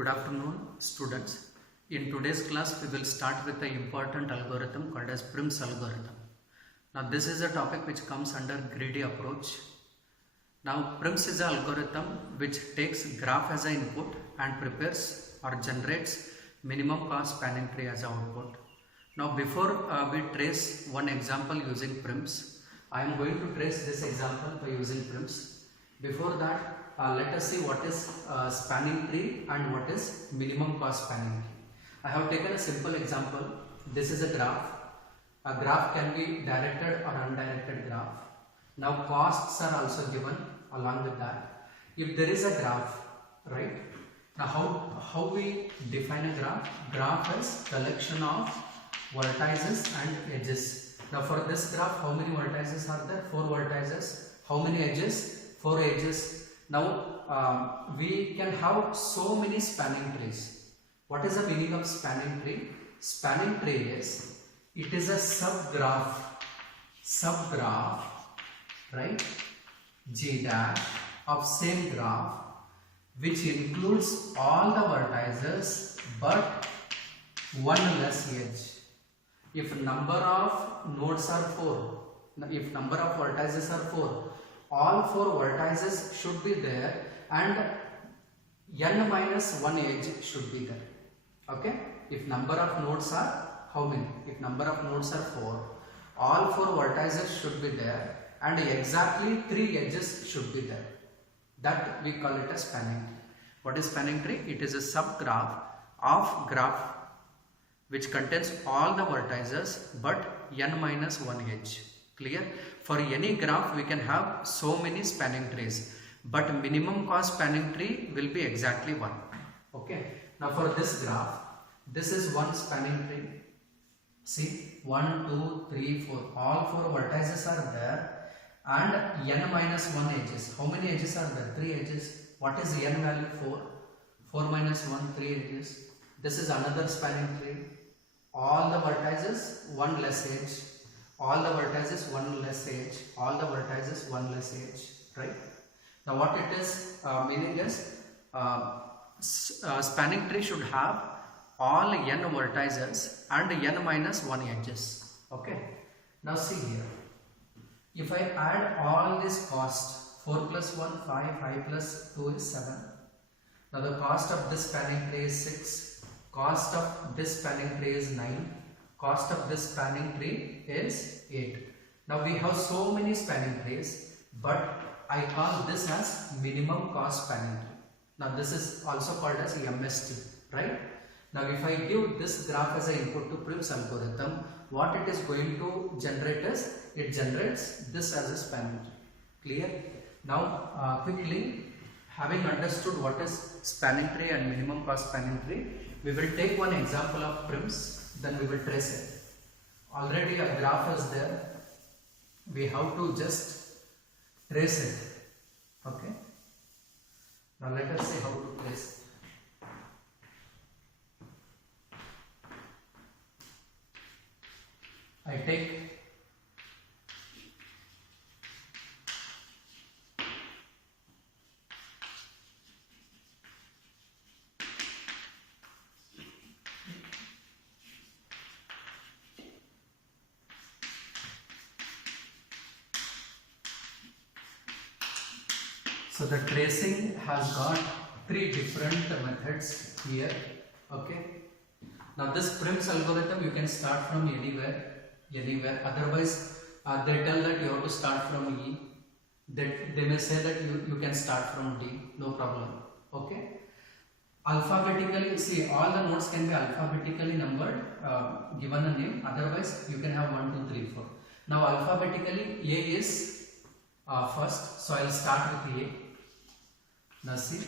Good afternoon, students. In today's class, we will start with the important algorithm called as Prim's algorithm. Now, this is a topic which comes under greedy approach. Now, Prim's is an algorithm which takes graph as an input and prepares or generates minimum cost spanning tree as an output. Now, before we trace one example using Prim's, I am going to trace this example by using Prim's. Before that, let us see what is spanning tree and what is minimum cost spanning tree. I have taken a simple example. This is a graph. A graph can be directed or undirected graph. Now costs are also given along with that. If there is a graph, right? Now how we define a graph? Graph is collection of vertices and edges. Now for this graph, how many vertices are there? 4 vertices. How many edges? 4 edges. Now we can have so many spanning trees. What is the meaning of spanning tree? Spanning tree is, it is a subgraph, right, G dash of same graph which includes all the vertices but one less edge. If number of nodes are 4, if number of vertices are 4, all 4 vertices should be there and n minus 1 edge should be there. Okay? If number of nodes are how many? If number of nodes are 4, all 4 vertices should be there and exactly 3 edges should be there. That we call it a spanning tree. What is spanning tree? It is a subgraph of graph which contains all the vertices but n minus 1 edge. Clear? For any graph we can have so many spanning trees, but minimum cost spanning tree will be exactly 1. Okay. Now for this graph, this is one spanning tree. See, 1, 2, 3, 4. All 4 vertices are there and n minus 1 edges. How many edges are there? 3 edges. What is n value? 4. 4 minus 1, 3 edges. This is another spanning tree. All the vertices, 1 less edge. All the vertices, 1 less edge. All the vertices, 1 less edge. Right? Now what it is meaning is spanning tree should have all n vertices and n minus 1 edges. Okay. Now see here. If I add all this cost, 4 plus 1, 5, 5 plus 2 is 7. Now the cost of this spanning tree is 6. Cost of this spanning tree is 9. Cost of this spanning tree is 8. Now we have so many spanning trees, but I call this as minimum cost spanning tree. Now this is also called as MST, right? Now if I give this graph as an input to Prim's algorithm, what it is going to generate is, it generates this as a spanning tree. Clear? Now quickly, having understood what is spanning tree and minimum cost spanning tree, we will take one example of Prim's. Then we will trace it. Already a graph is there. We have to just trace it. Okay. Now let us see how to trace it. I take So the tracing has got 3 different methods here. Okay. Now this Prim's algorithm you can start from anywhere. Otherwise they tell that you have to start from E. They may say that you can start from D. No problem. Okay. Alphabetically, see, all the nodes can be alphabetically numbered, given a name. Otherwise you can have 1, 2, 3, 4. Now alphabetically A is first. So I will start with A. Now see,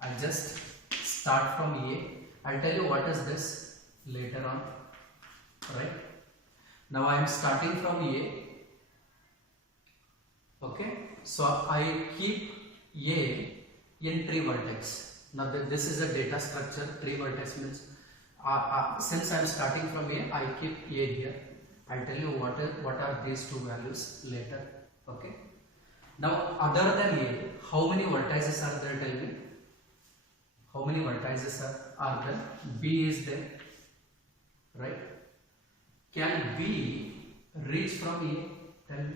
I just start from A. I'll tell you what is this later on, right? Now I am starting from A. Okay, so I keep A in 3 vertex. Now this is a data structure. 3 vertex means since I am starting from A, I keep A here. I'll tell you what are these 2 values later. Okay. Now other than A, how many vertices are there? Tell me. How many vertices are there? B is there, right? Can B reach from A? Tell me.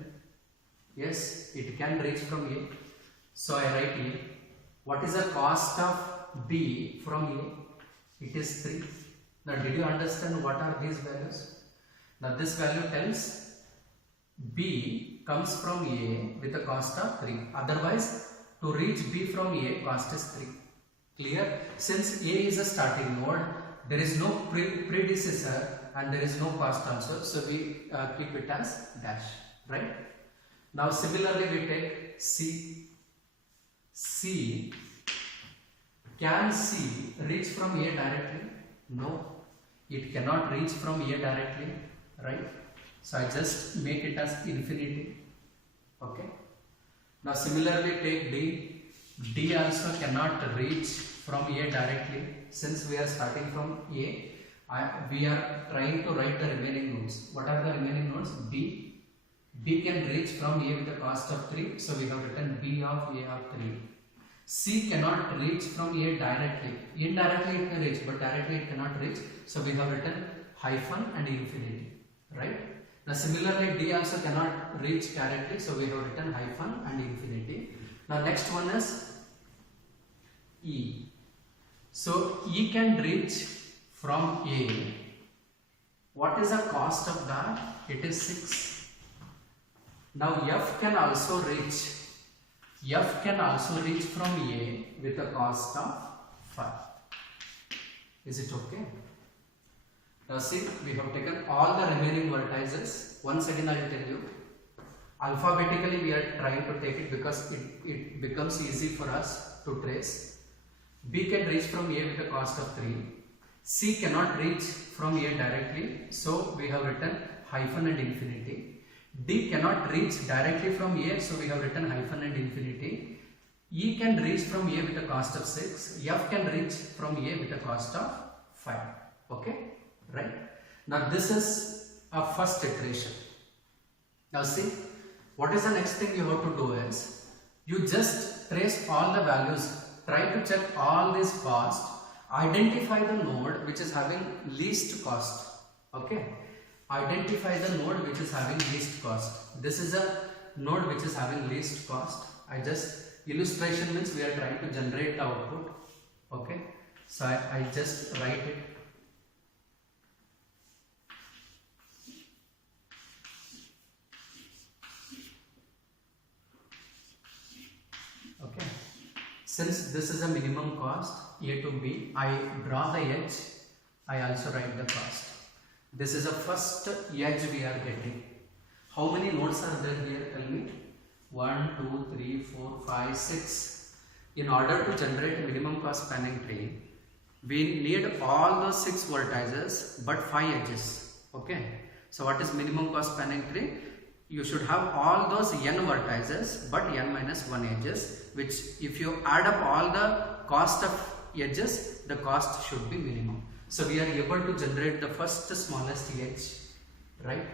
Yes, it can reach from A. So I write here. What is the cost of B from A? It is 3. Now did you understand what are these values? Now this value tells B comes from A with a cost of 3. Otherwise, to reach B from A, cost is 3. Clear? Since A is a starting node, there is no predecessor and there is no cost also. So we keep it as dash. Right? Now similarly we take C. C. Can C reach from A directly? No. It cannot reach from A directly. Right? So I just make it as infinity. Okay. Now similarly take D. D also cannot reach from A directly. Since we are starting from A, we are trying to write the remaining nodes. What are the remaining nodes? B. B can reach from A with a cost of 3. So we have written B of A of 3. C cannot reach from A directly. Indirectly it can reach, but directly it cannot reach. So we have written hyphen and infinity. Right? Now similarly D also cannot reach directly, so we have written hyphen and infinity. Now next one is E. So E can reach from A. What is the cost of that? It is 6. Now F can also reach. F can also reach from A with a cost of 5. Is it okay? Now see, we have taken all the remaining vertices. Once again I will tell you, alphabetically we are trying to take it because it becomes easy for us to trace. B can reach from A with a cost of 3. C cannot reach from A directly, so we have written hyphen and infinity. D cannot reach directly from A, so we have written hyphen and infinity. E can reach from A with a cost of 6. F can reach from A with a cost of 5. Okay? Right? Now this is a first iteration. Now see, what is the next thing you have to do is, you just trace all the values, try to check all these costs, identify the node which is having least cost. Okay? Identify the node which is having least cost. This is a node which is having least cost. Illustration means we are trying to generate the output. Okay? So I just write it. Okay. Since this is a minimum cost, A to B, I draw the edge, I also write the cost. This is the first edge we are getting. How many nodes are there here? Tell me. 1, 2, 3, 4, 5, 6. In order to generate a minimum cost spanning tree, we need all those 6 vertices but 5 edges. Okay. So what is minimum cost spanning tree? You should have all those n vertices but n minus 1 edges, which if you add up all the cost of edges, the cost should be minimum. So we are able to generate the first smallest edge, right?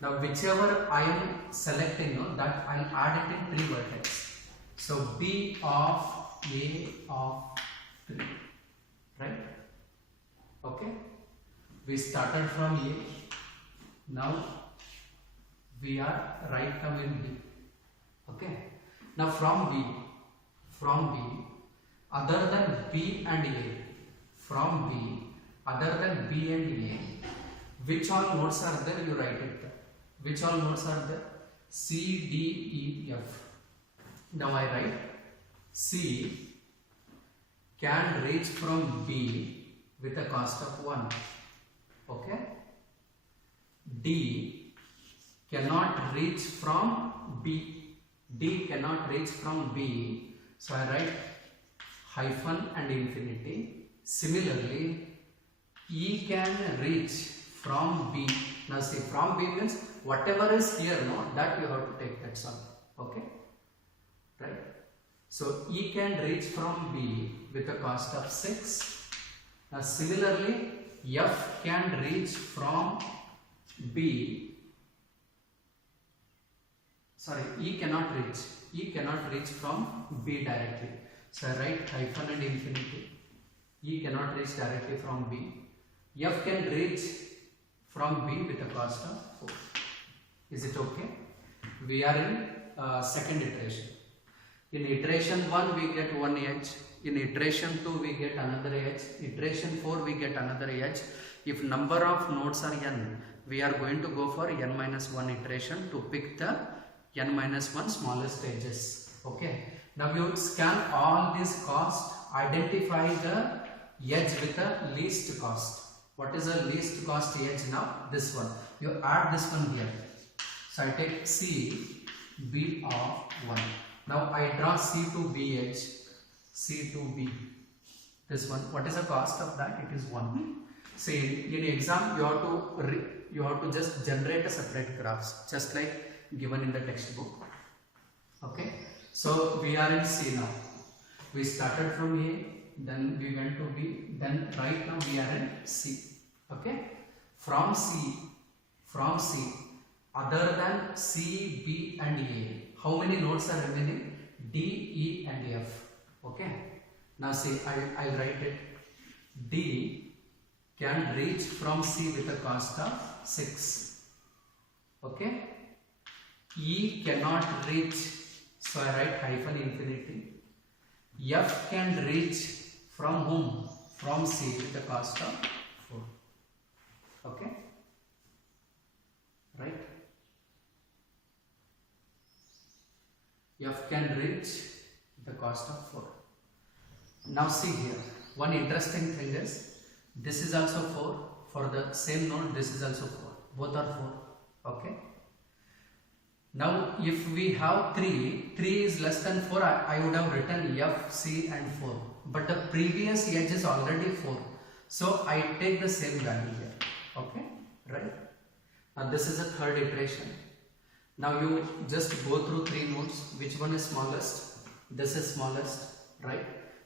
Now whichever I am selecting, that I will add it in 3 vertices. So B of A of 3, right? Okay. We started from A. Now we are right now in B. Okay. Now from B, other than B and A, from B, other than B and A, which all nodes are there? You write it there. Which all nodes are there? C, D, E, F. Now I write C can reach from B with a cost of 1. Okay. D cannot reach from B. D cannot reach from B. So I write hyphen and infinity. Similarly, E can reach from B. Now see, from B means whatever is here, that you have to take, that's all. Okay? Right? So E can reach from B with a cost of 6. Now similarly, F can reach from B. Sorry, E cannot reach. E cannot reach from B directly. So I write hyphen and infinity. E cannot reach directly from B. F can reach from B with a cost of 4. Is it okay? We are in second iteration. In iteration 1 we get one edge. In iteration 2 we get another edge. Iteration 4 we get another edge. If number of nodes are n, we are going to go for n minus 1 iteration to pick the n minus 1 smallest edges. Okay. Now you scan all these costs, identify the edge with the least cost. What is the least cost edge now? This one. You add this one here. So I take C, B of 1. Now I draw C to B edge. C to B. This one. What is the cost of that? It is 1. See, in exam you have to just generate a separate graphs, just like given in the textbook. Okay. So we are in C now. We started from A, then we went to B, then right now we are in C. Okay. From C, other than C, B and A, how many nodes are remaining? D, E and F. Okay. Now see, I'll write it. D can reach from C with a cost of 6. Okay. E cannot reach, so I write hyphen infinity. F can reach from whom? From C with the cost of 4. Okay. Right. F can reach the cost of 4. Now see here, one interesting thing is, this is also 4, for the same node this is also 4, both are 4. Okay. Now if we have 3 is less than 4, I would have written F, C and 4, but the previous edge is already 4, so I take the same value here. Okay, right. Now this is a third iteration. Now you just go through 3 nodes, which one is smallest? This is smallest, right?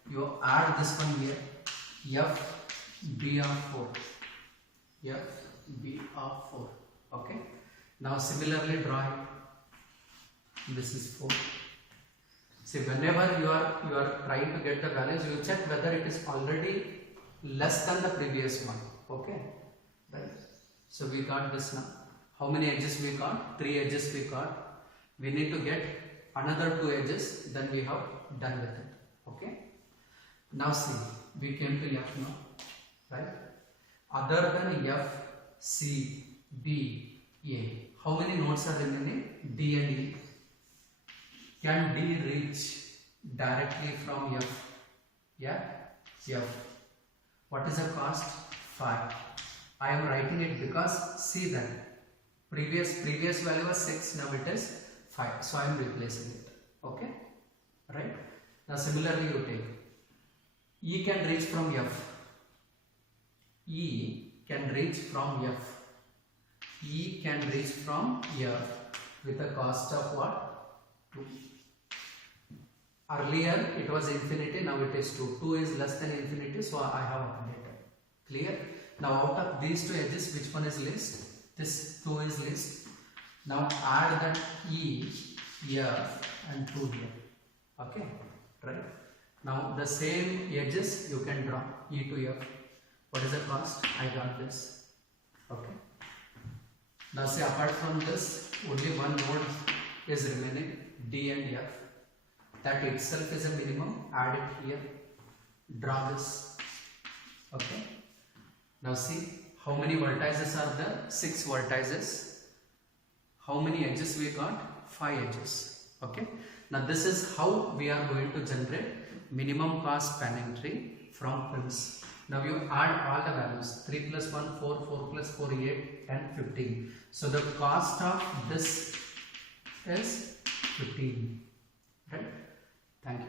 You add this one here, F, B of 4, F, B of 4. Okay. Now similarly draw it. This is 4. See, whenever you are trying to get the values, you check whether it is already less than the previous one. Okay, right? So we got this now. How many edges we got? 3 edges we got. We need to get another 2 edges. Then we have done with it. Okay. Now see, we came to F now, right? Other than F, C, B, A, how many nodes are remaining? D and E. Can D reach directly from F? Yeah, F. What is the cost? 5. I am writing it because see that previous value was 6, now it is 5. So I am replacing it. Okay, right? Now similarly you take E can reach from F. E can reach from F. E can reach from F with a cost of what? 2. Earlier it was infinity, now it is 2. 2 is less than infinity, so I have updated. Clear? Now out of these 2 edges, which one is least? This 2 is least. Now add that E, F and 2 here. Okay, right? Now the same edges you can draw, E to F. What is the cost? I got this. Okay. Now say apart from this, only one node is remaining, D and F. That itself is a minimum. Add it here. Draw this. Okay. Now see how many vertices are there? 6 vertices. How many edges we got? 5 edges. Okay. Now this is how we are going to generate minimum cost spanning tree from Prim's. Now you add all the values, 3 plus 1, 4, 4 plus 4, 8 and 15. So the cost of this is 15. Right? Thank you.